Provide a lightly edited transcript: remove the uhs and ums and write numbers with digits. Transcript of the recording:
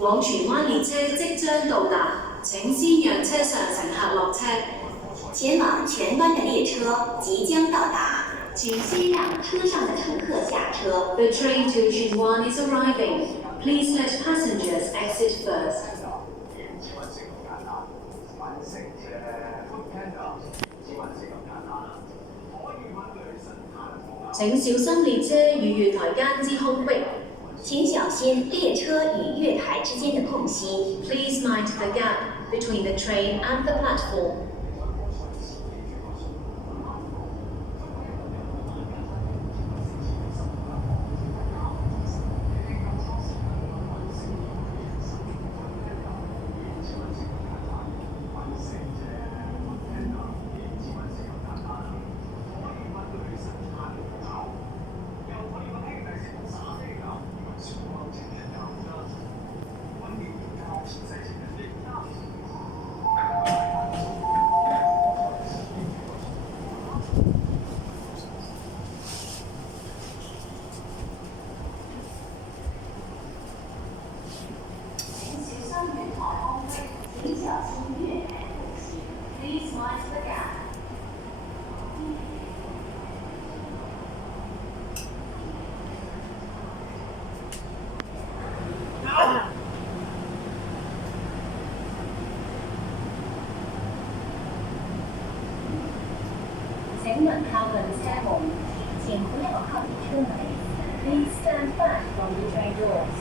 往荃灣列車即將到達，請先讓車上乘客落車。前往荃灣的列車即將到達，請先讓車上的乘客下車。The train to Chunwan is arriving. Please let passengers exit first. 請小心列車與月台間之空隙。請小心列車與月台之間的空隙。Please mind the gap between the train and the platform. 請勿靠近車門，前不要靠近車門。Please stand back from the train doors.